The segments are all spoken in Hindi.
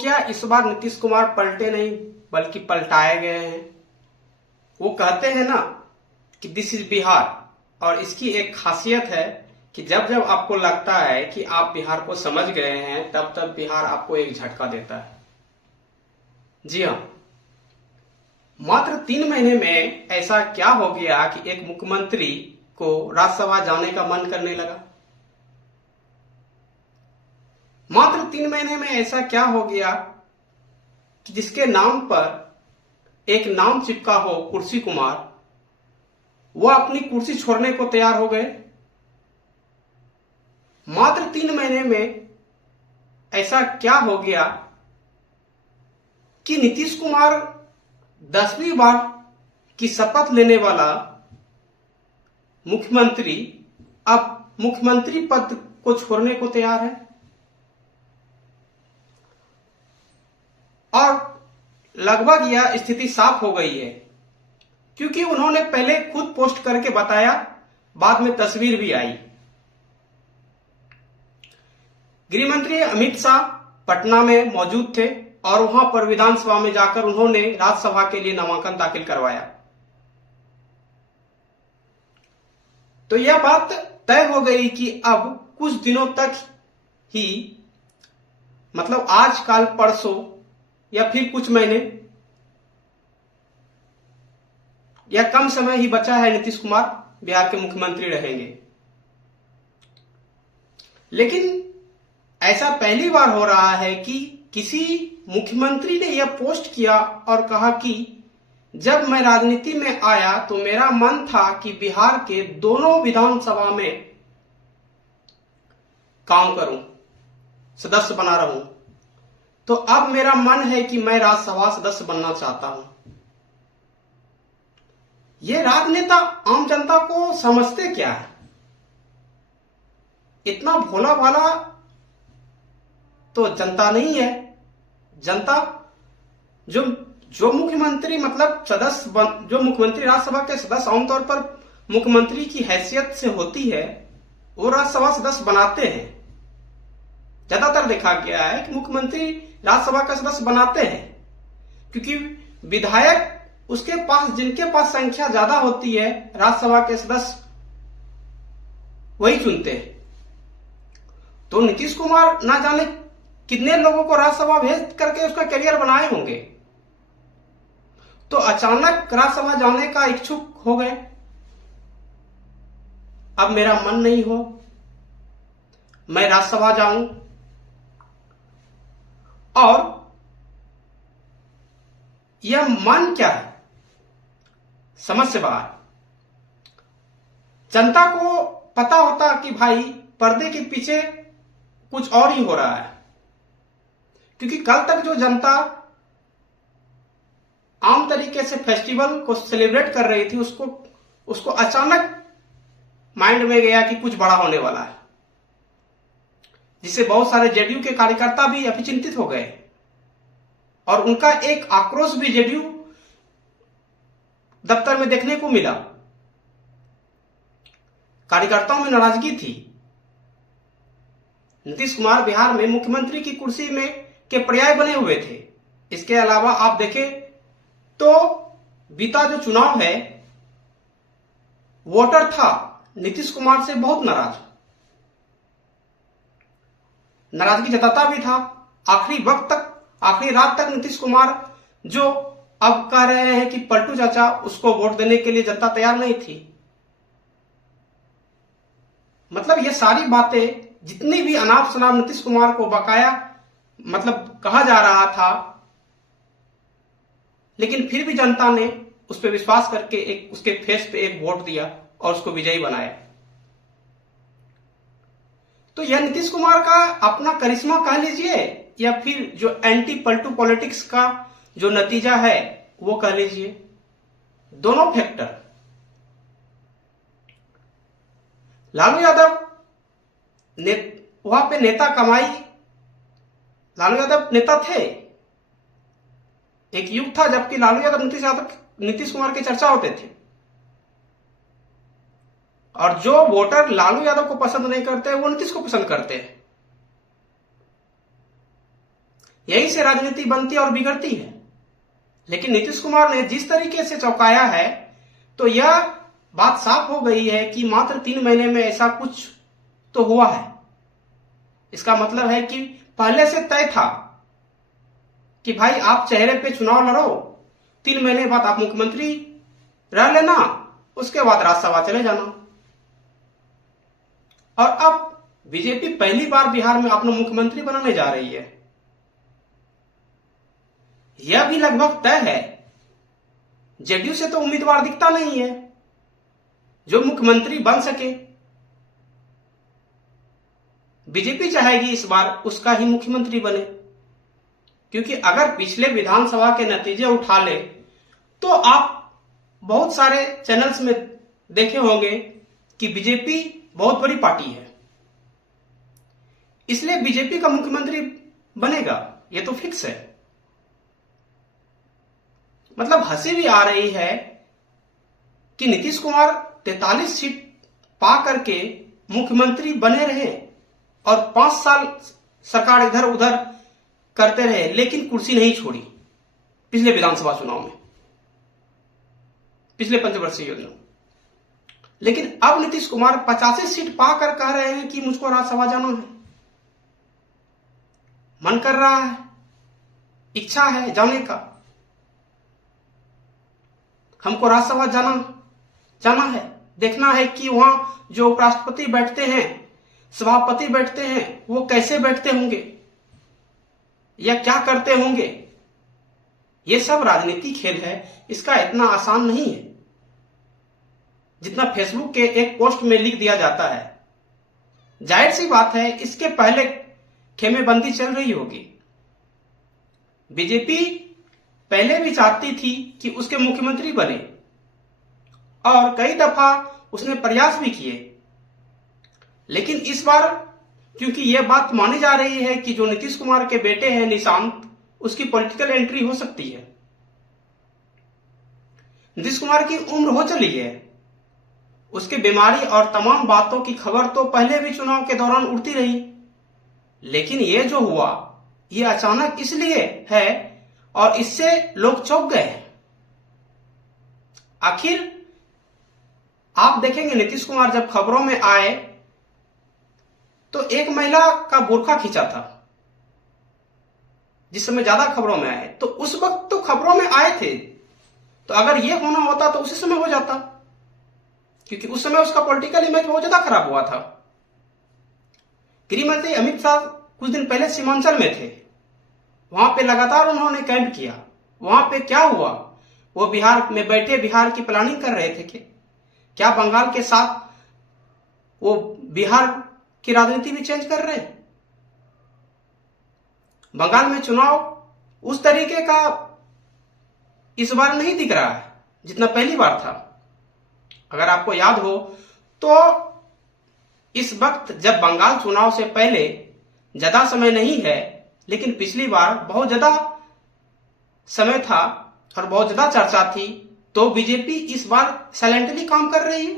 क्या इस बार नीतीश कुमार पलटे नहीं बल्कि पलटाए गए हैं? वो कहते हैं ना कि दिस इज बिहार, और इसकी एक खासियत है कि जब जब आपको लगता है कि आप बिहार को समझ गए हैं, तब तब बिहार आपको एक झटका देता है। जी हाँ, मात्र 3 महीने में ऐसा क्या हो गया कि एक मुख्यमंत्री को राज्यसभा जाने का मन करने लगा। मात्र 3 महीने में ऐसा क्या हो गया कि जिसके नाम पर एक नाम चिपका हो कुर्सी कुमार, वह अपनी कुर्सी छोड़ने को तैयार हो गए। मात्र 3 महीने में ऐसा क्या हो गया कि नीतीश कुमार 10वीं बार की शपथ लेने वाला मुख्यमंत्री अब मुख्यमंत्री पद को छोड़ने को तैयार है। और लगभग यह स्थिति साफ हो गई है, क्योंकि उन्होंने पहले खुद पोस्ट करके बताया, बाद में तस्वीर भी आई। गृह मंत्री अमित शाह पटना में मौजूद थे और वहां पर विधानसभा में जाकर उन्होंने राज्यसभा के लिए नामांकन दाखिल करवाया। तो यह बात तय हो गई कि अब कुछ दिनों तक ही, मतलब आज कल परसों या फिर कुछ महीने या कम समय ही बचा है, नीतीश कुमार बिहार के मुख्यमंत्री रहेंगे। लेकिन ऐसा पहली बार हो रहा है कि किसी मुख्यमंत्री ने यह पोस्ट किया और कहा कि जब मैं राजनीति में आया तो मेरा मन था कि बिहार के दोनों विधानसभा में काम करूं, सदस्य बना रहूं, तो अब मेरा मन है कि मैं राज्यसभा सदस्य बनना चाहता हूं। ये राजनेता आम जनता को समझते क्या है? इतना भोला भाला तो जनता नहीं है। जनता जो मुख्यमंत्री मतलब सदस्य जो मुख्यमंत्री राज्यसभा के सदस्य आमतौर पर मुख्यमंत्री की हैसियत से होती है, वो राज्यसभा सदस्य बनाते हैं। ज्यादातर देखा गया है कि मुख्यमंत्री राज्यसभा का सदस्य बनाते हैं, क्योंकि विधायक उसके पास, जिनके पास संख्या ज्यादा होती है राज्यसभा के सदस्य, वही चुनते हैं। तो नीतीश कुमार ना जाने कितने लोगों को राज्यसभा भेज करके उसका करियर बनाए होंगे, तो अचानक राज्यसभा जाने का इच्छुक हो गए। अब मेरा मन नहीं हो मैं राज्यसभा जाऊं, और यह मन क्या है समझ से बाहर। जनता को पता होता कि भाई पर्दे के पीछे कुछ और ही हो रहा है, क्योंकि कल तक जो जनता आम तरीके से फेस्टिवल को सेलिब्रेट कर रही थी, उसको अचानक माइंड में गया कि कुछ बड़ा होने वाला है, जिससे बहुत सारे जेडीयू के कार्यकर्ता भी अभी चिंतित हो गए और उनका एक आक्रोश भी जेडीयू दफ्तर में देखने को मिला। कार्यकर्ताओं में नाराजगी थी। नीतीश कुमार बिहार में मुख्यमंत्री की कुर्सी में के पर्याय बने हुए थे। इसके अलावा आप देखें तो बीता जो चुनाव है, वोटर था नीतीश कुमार से बहुत नाराज, नाराजगी जताता भी था। आखिरी वक्त तक, आखिरी रात तक नीतीश कुमार, जो अब कह रहे हैं कि पलटू चाचा, उसको वोट देने के लिए जनता तैयार नहीं थी। मतलब ये सारी बातें, जितनी भी अनाप शनाप नीतीश कुमार को बकाया मतलब कहा जा रहा था, लेकिन फिर भी जनता ने उस पर विश्वास करके एक उसके फेस पे एक वोट दिया और उसको विजयी बनाया। तो यह नीतीश कुमार का अपना करिश्मा कह लीजिए, या फिर जो एंटी पलटू पॉलिटिक्स का जो नतीजा है वो कह लीजिए। दोनों फैक्टर। लालू यादव वहां पे नेता कमाई, लालू यादव नेता थे। एक युग था जबकि लालू यादव नीतीश कुमार की चर्चा होते थे, और जो वोटर लालू यादव को पसंद नहीं करते वो नीतीश को पसंद करते हैं। यहीं से राजनीति बनती और बिगड़ती है। लेकिन नीतीश कुमार ने जिस तरीके से चौंकाया है, तो यह बात साफ हो गई है कि मात्र 3 महीने में ऐसा कुछ तो हुआ है। इसका मतलब है कि पहले से तय था कि भाई आप चेहरे पे चुनाव लड़ो, 3 महीने बाद आप मुख्यमंत्री रह लेना, उसके बाद राज्यसभा चले जाना। और अब बीजेपी पहली बार बिहार में अपना मुख्यमंत्री बनाने जा रही है। यह भी लगभग तय है, जेडीयू से तो उम्मीदवार दिखता नहीं है जो मुख्यमंत्री बन सके। बीजेपी चाहेगी इस बार उसका ही मुख्यमंत्री बने, क्योंकि अगर पिछले विधानसभा के नतीजे उठा ले तो आप बहुत सारे चैनल्स में देखे होंगे कि बीजेपी बहुत बड़ी पार्टी है, इसलिए बीजेपी का मुख्यमंत्री बनेगा, ये तो फिक्स है। मतलब हंसी भी आ रही है कि नीतीश कुमार 43 सीट पा करके मुख्यमंत्री बने रहे और 5 साल सरकार इधर उधर करते रहे, लेकिन कुर्सी नहीं छोड़ी पिछले विधानसभा चुनाव में, पिछले पंचवर्षीय योजना। लेकिन अब नीतीश कुमार 85 सीट पाकर कह रहे हैं कि मुझको राज्यसभा जाना है, मन कर रहा है, इच्छा है जाने का, हमको राज्यसभा जाना है, देखना है कि वहां जो उपराष्ट्रपति बैठते हैं, सभापति बैठते हैं, वो कैसे बैठते होंगे या क्या करते होंगे। ये सब राजनीति खेल है, इसका इतना आसान नहीं है जितना फेसबुक के एक पोस्ट में लिख दिया जाता है। जाहिर सी बात है, इसके पहले खेमेबंदी चल रही होगी। बीजेपी पहले भी चाहती थी कि उसके मुख्यमंत्री बने और कई दफा उसने प्रयास भी किए, लेकिन इस बार क्योंकि यह बात मानी जा रही है कि जो नीतीश कुमार के बेटे हैं निशांत, उसकी पॉलिटिकल एंट्री हो सकती है। नीतीश कुमार की उम्र हो चली है, उसकी बीमारी और तमाम बातों की खबर तो पहले भी चुनाव के दौरान उड़ती रही, लेकिन यह जो हुआ ये अचानक इसलिए है और इससे लोग चौंक गए। आखिर आप देखेंगे नीतीश कुमार जब खबरों में आए तो एक महिला का बुर्का खींचा था, जिस समय ज्यादा खबरों में आए, तो उस वक्त तो खबरों में आए थे, तो अगर यह होना होता तो उसी समय हो जाता, क्योंकि उस समय उसका पॉलिटिकल इमेज बहुत ज्यादा खराब हुआ था। गृह मंत्री अमित शाह कुछ दिन पहले सीमांचल में थे, वहां पे लगातार उन्होंने कैंप किया। वहां पे क्या हुआ, वो बिहार में बैठे बिहार की प्लानिंग कर रहे थे क्या बंगाल के साथ वो बिहार की राजनीति भी चेंज कर रहे हैं। बंगाल में चुनाव उस तरीके का इस बार नहीं दिख रहा है जितना पहली बार था। अगर आपको याद हो तो इस वक्त जब बंगाल चुनाव से पहले ज्यादा समय नहीं है, लेकिन पिछली बार बहुत ज्यादा समय था और बहुत ज्यादा चर्चा थी, तो बीजेपी इस बार साइलेंटली काम कर रही है,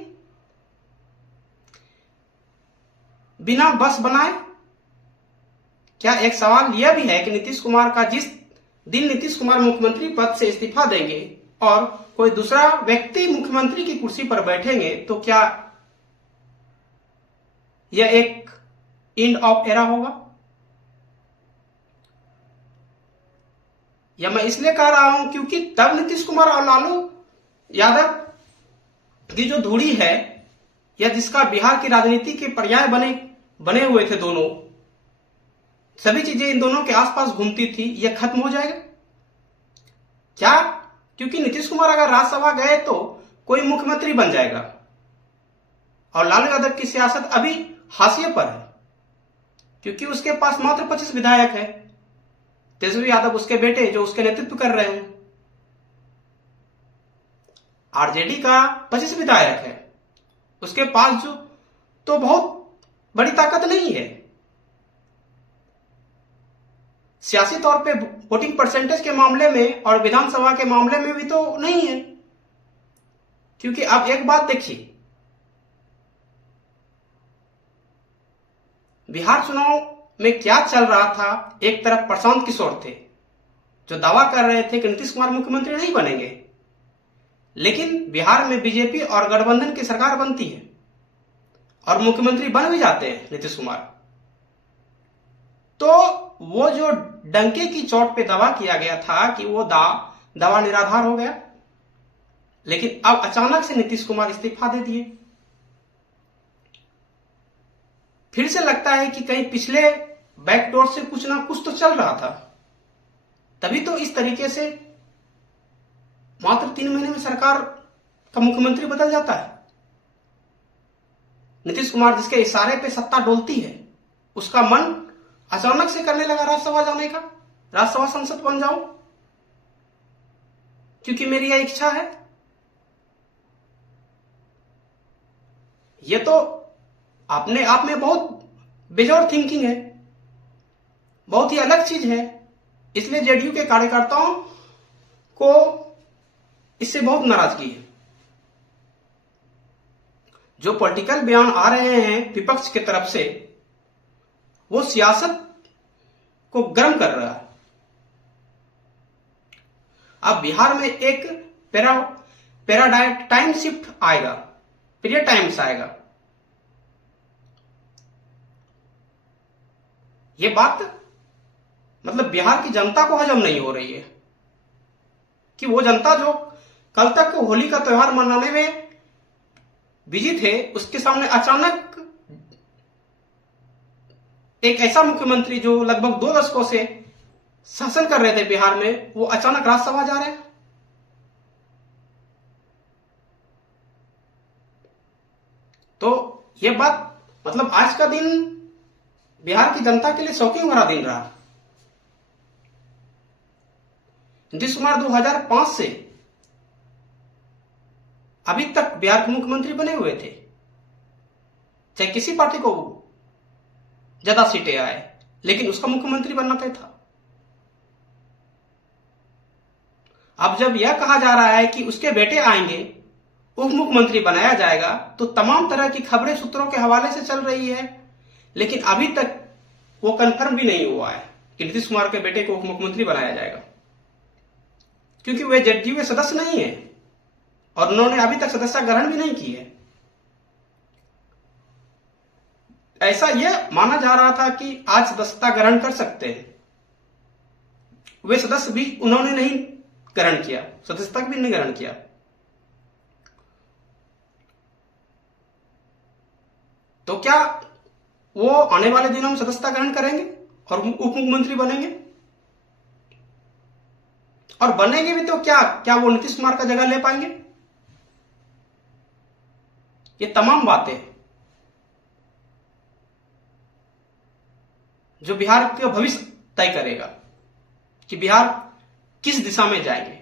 बिना बस बनाए। क्या एक सवाल यह भी है कि नीतीश कुमार का जिस दिन नीतीश कुमार मुख्यमंत्री पद से इस्तीफा देंगे और कोई दूसरा व्यक्ति मुख्यमंत्री की कुर्सी पर बैठेंगे, तो क्या यह एक एंड ऑफ एरा होगा? या मैं इसलिए कह रहा हूं क्योंकि तब नीतीश कुमार और लालू यादव की जो धुरी है, या जिसका बिहार की राजनीति के पर्याय बने हुए थे दोनों, सभी चीजें इन दोनों के आसपास घूमती थी, यह खत्म हो जाएगा क्या? क्योंकि नीतीश कुमार अगर राज्यसभा गए तो कोई मुख्यमंत्री बन जाएगा और लालू यादव की सियासत अभी हाशिए पर है, क्योंकि उसके पास मात्र 25 विधायक है। तेजस्वी यादव उसके बेटे जो उसके नेतृत्व कर रहे हैं, आरजेडी का 25 विधायक है, उसके पास जो तो बहुत बड़ी ताकत नहीं है। सियासी तौर पे वोटिंग परसेंटेज के मामले में और विधानसभा के मामले में भी तो नहीं है, क्योंकि आप एक बात देखिए, बिहार चुनाव में क्या चल रहा था, एक तरफ प्रशांत किशोर थे जो दावा कर रहे थे कि नीतीश कुमार मुख्यमंत्री नहीं बनेंगे, लेकिन बिहार में बीजेपी और गठबंधन की सरकार बनती है और मुख्यमंत्री बन भी जाते हैं नीतीश कुमार। तो वो जो डंके की चोट पे दावा किया गया था कि वो दावा निराधार हो गया, लेकिन अब अचानक से नीतीश कुमार इस्तीफा दे दिए। फिर से लगता है कि कहीं पिछले बैकडोर से कुछ ना कुछ तो चल रहा था, तभी तो इस तरीके से मात्र 3 महीने में सरकार का मुख्यमंत्री बदल जाता है। नीतीश कुमार जिसके इशारे पे सत्ता डोलती है, उसका मन अचानक से करने लगा राज्यसभा जाने का, राज्यसभा सांसद बन जाऊं क्योंकि मेरी यह इच्छा है। यह तो अपने आप में बहुत बेजोड़ थिंकिंग है, बहुत ही अलग चीज है। इसलिए जेडीयू के कार्यकर्ताओं को इससे बहुत नाराजगी है। जो पॉलिटिकल बयान आ रहे हैं विपक्ष की तरफ से, वो सियासत को गर्म कर रहा है। अब बिहार में एक पैराडाइम शिफ्ट आएगा, पीरियड टाइम्स आएगा। ये बात मतलब बिहार की जनता को हजम नहीं हो रही है कि वो जनता जो कल तक होली का त्योहार मनाने में बिजी थे, उसके सामने अचानक एक ऐसा मुख्यमंत्री जो लगभग 2 दशकों से शासन कर रहे थे बिहार में, वो अचानक राज्यसभा जा रहे हैं। तो ये बात मतलब आज का दिन बिहार की जनता के लिए शौकिंग भरा दिन रहा। नीतीश कुमार 2005 से अभी तक बिहार के मुख्यमंत्री बने हुए थे, चाहे किसी पार्टी को ज्यादा सीटें आए, लेकिन उसका मुख्यमंत्री बनना तय था। अब जब यह कहा जा रहा है कि उसके बेटे आएंगे, उप मुख्यमंत्री बनाया जाएगा, तो तमाम तरह की खबरें सूत्रों के हवाले से चल रही है, लेकिन अभी तक वो कंफर्म भी नहीं हुआ है कि नीतीश कुमार के बेटे को उप मुख्यमंत्री बनाया जाएगा, क्योंकि वे जेडीयू के सदस्य नहीं है और उन्होंने अभी तक सदस्यता ग्रहण भी नहीं की है। ऐसा यह माना जा रहा था कि आज सदस्यता ग्रहण कर सकते हैं, वे सदस्य भी उन्होंने नहीं ग्रहण किया, सदस्यता भी नहीं ग्रहण किया। तो क्या वो आने वाले दिनों में सदस्यता ग्रहण करेंगे और उप मुख्यमंत्री बनेंगे? और बनेंगे भी तो क्या वो नीतीश कुमार का जगह ले पाएंगे? ये तमाम बातें जो बिहार का भविष्य तय करेगा कि बिहार किस दिशा में जाएंगे,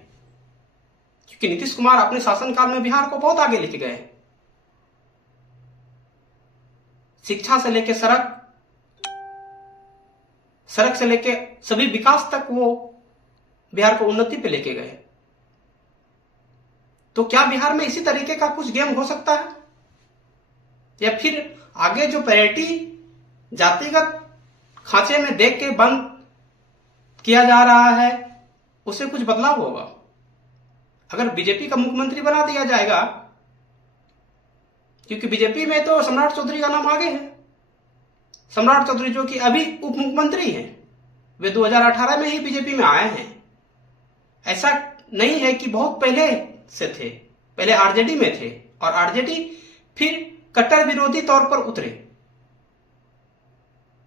क्योंकि नीतीश कुमार अपने शासनकाल में बिहार को बहुत आगे लेके गए। शिक्षा से लेके सड़क से लेके सभी विकास तक वो बिहार को उन्नति पे लेके गए। तो क्या बिहार में इसी तरीके का कुछ गेम हो सकता है, या फिर आगे जो पैरिटी जातिगत खांचे में देख के बंद किया जा रहा है, उससे कुछ बदलाव होगा? अगर बीजेपी का मुख्यमंत्री बना दिया जाएगा, क्योंकि बीजेपी में तो सम्राट चौधरी का नाम आगे है। सम्राट चौधरी जो कि अभी उप मुख्यमंत्री हैं, वे 2018 में ही बीजेपी में आए हैं। ऐसा नहीं है कि बहुत पहले से थे, पहले आरजेडी में थे और आरजेडी फिर कट्टर विरोधी तौर पर उतरे।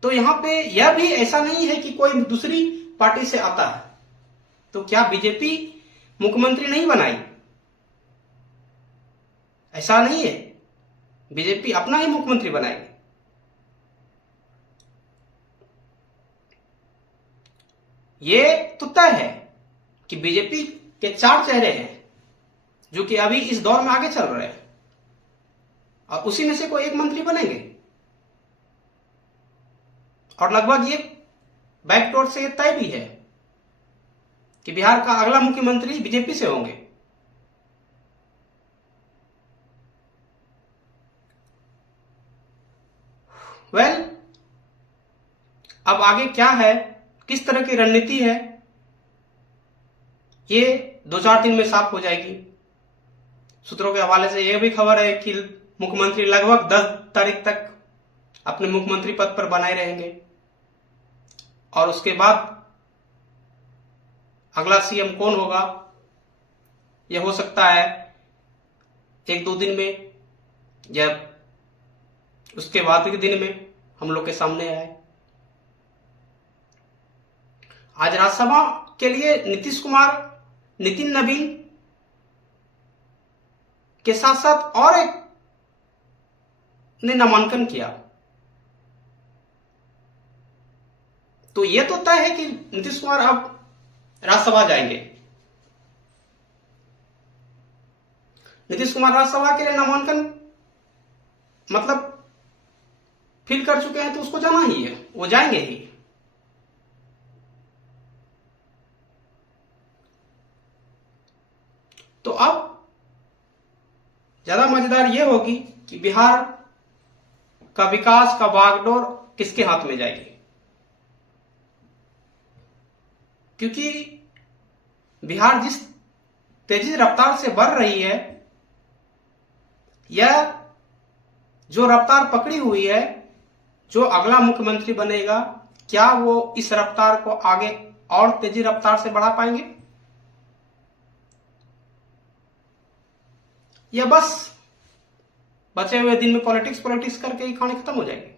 तो यहां पे यह भी ऐसा नहीं है कि कोई दूसरी पार्टी से आता है। तो क्या बीजेपी मुख्यमंत्री नहीं बनाई? ऐसा नहीं है, बीजेपी अपना ही मुख्यमंत्री बनाएगी। ये तो तय है कि बीजेपी के 4 चेहरे हैं जो कि अभी इस दौर में आगे चल रहे हैं, और उसी में से कोई एक मंत्री बनेंगे। और लगभग ये बैकडोर से तय भी है कि बिहार का अगला मुख्यमंत्री बीजेपी से होंगे। अब आगे क्या है, किस तरह की रणनीति है, ये 2-4 दिन में साफ हो जाएगी। सूत्रों के हवाले से यह भी खबर है कि मुख्यमंत्री लगभग 10 तारीख तक अपने मुख्यमंत्री पद पर बनाए रहेंगे और उसके बाद अगला सीएम कौन होगा यह हो सकता है 1-2 दिन में या उसके बाद के दिन में हम लोग के सामने आए। आज राज्यसभा के लिए नीतीश कुमार, नितिन नवीन के साथ साथ और एक ने नामांकन किया। तो यह तो तय है कि नीतीश कुमार अब राज्यसभा जाएंगे। नीतीश कुमार राज्यसभा के लिए नामांकन मतलब फिल कर चुके हैं तो उसको जाना ही है, वो जाएंगे ही। तो अब ज्यादा मजेदार यह होगी कि बिहार का विकास का बागडोर किसके हाथ में जाएगी, क्योंकि बिहार जिस तेजी रफ्तार से बढ़ रही है, यह जो रफ्तार पकड़ी हुई है, जो अगला मुख्यमंत्री बनेगा क्या वो इस रफ्तार को आगे और तेजी रफ्तार से बढ़ा पाएंगे, या बस बचे हुए दिन में पॉलिटिक्स करके ही कहानी खत्म हो जाएगी।